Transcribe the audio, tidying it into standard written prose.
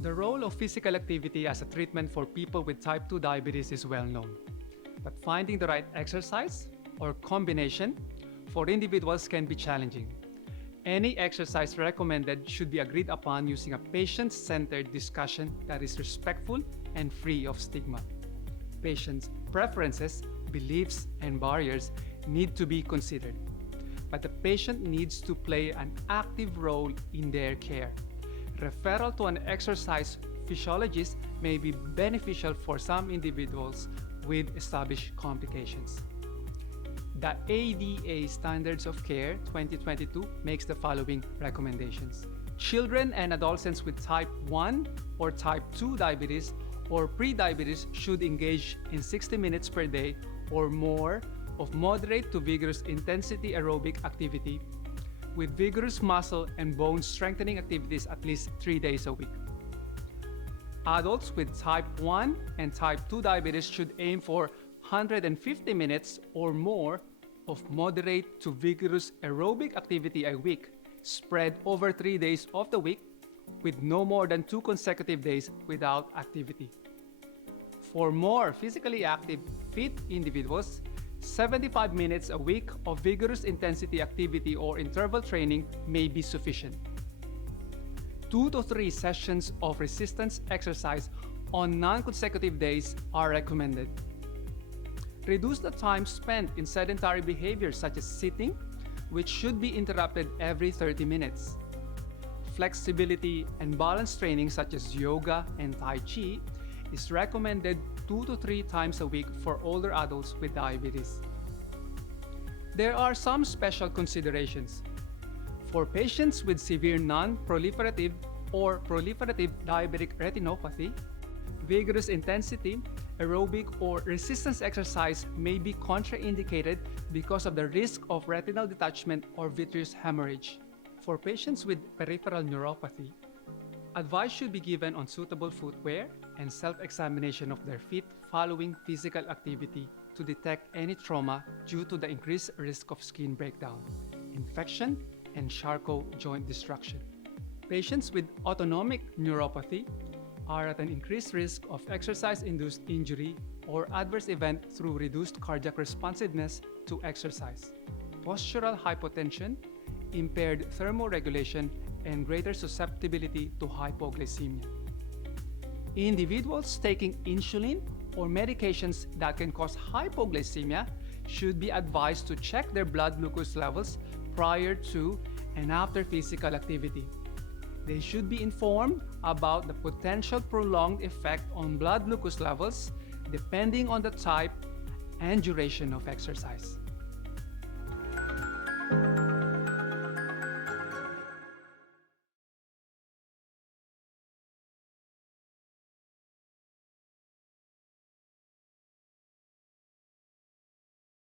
The role of physical activity as a treatment for people with type 2 diabetes is well known. But finding the right exercise or combination for individuals can be challenging. Any exercise recommended should be agreed upon using a patient-centered discussion that is respectful and free of stigma. Patients' preferences, beliefs, and barriers need to be considered, but the patient needs to play an active role in their care. Referral to an exercise physiologist may be beneficial for some individuals with established complications. The ADA Standards of Care 2022 makes the following recommendations. Children and adolescents with type 1 or type 2 diabetes or pre-diabetes should engage in 60 minutes per day or more of moderate to vigorous intensity aerobic activity with vigorous muscle and bone strengthening activities at least 3 days a week. Adults with type 1 and type 2 diabetes should aim for 150 minutes or more of moderate to vigorous aerobic activity a week, spread over 3 days of the week, with no more than 2 consecutive days without activity. For more physically active, fit individuals, 75 minutes a week of vigorous intensity activity or interval training may be sufficient. 2 to 3 sessions of resistance exercise on non-consecutive days are recommended. Reduce the time spent in sedentary behaviors such as sitting, which should be interrupted every 30 minutes. Flexibility and balance training such as yoga and Tai Chi is recommended 2 to 3 times a week for older adults with diabetes. There are some special considerations. For patients with severe non-proliferative or proliferative diabetic retinopathy, vigorous intensity, aerobic or resistance exercise may be contraindicated because of the risk of retinal detachment or vitreous hemorrhage. For patients with peripheral neuropathy, advice should be given on suitable footwear and self-examination of their feet following physical activity to detect any trauma due to the increased risk of skin breakdown, infection, and Charcot joint destruction. Patients with autonomic neuropathy are at an increased risk of exercise-induced injury or adverse event through reduced cardiac responsiveness to exercise, postural hypotension, impaired thermoregulation, and greater susceptibility to hypoglycemia. Individuals taking insulin or medications that can cause hypoglycemia should be advised to check their blood glucose levels prior to and after physical activity. They should be informed about the potential prolonged effect on blood glucose levels depending on the type and duration of exercise.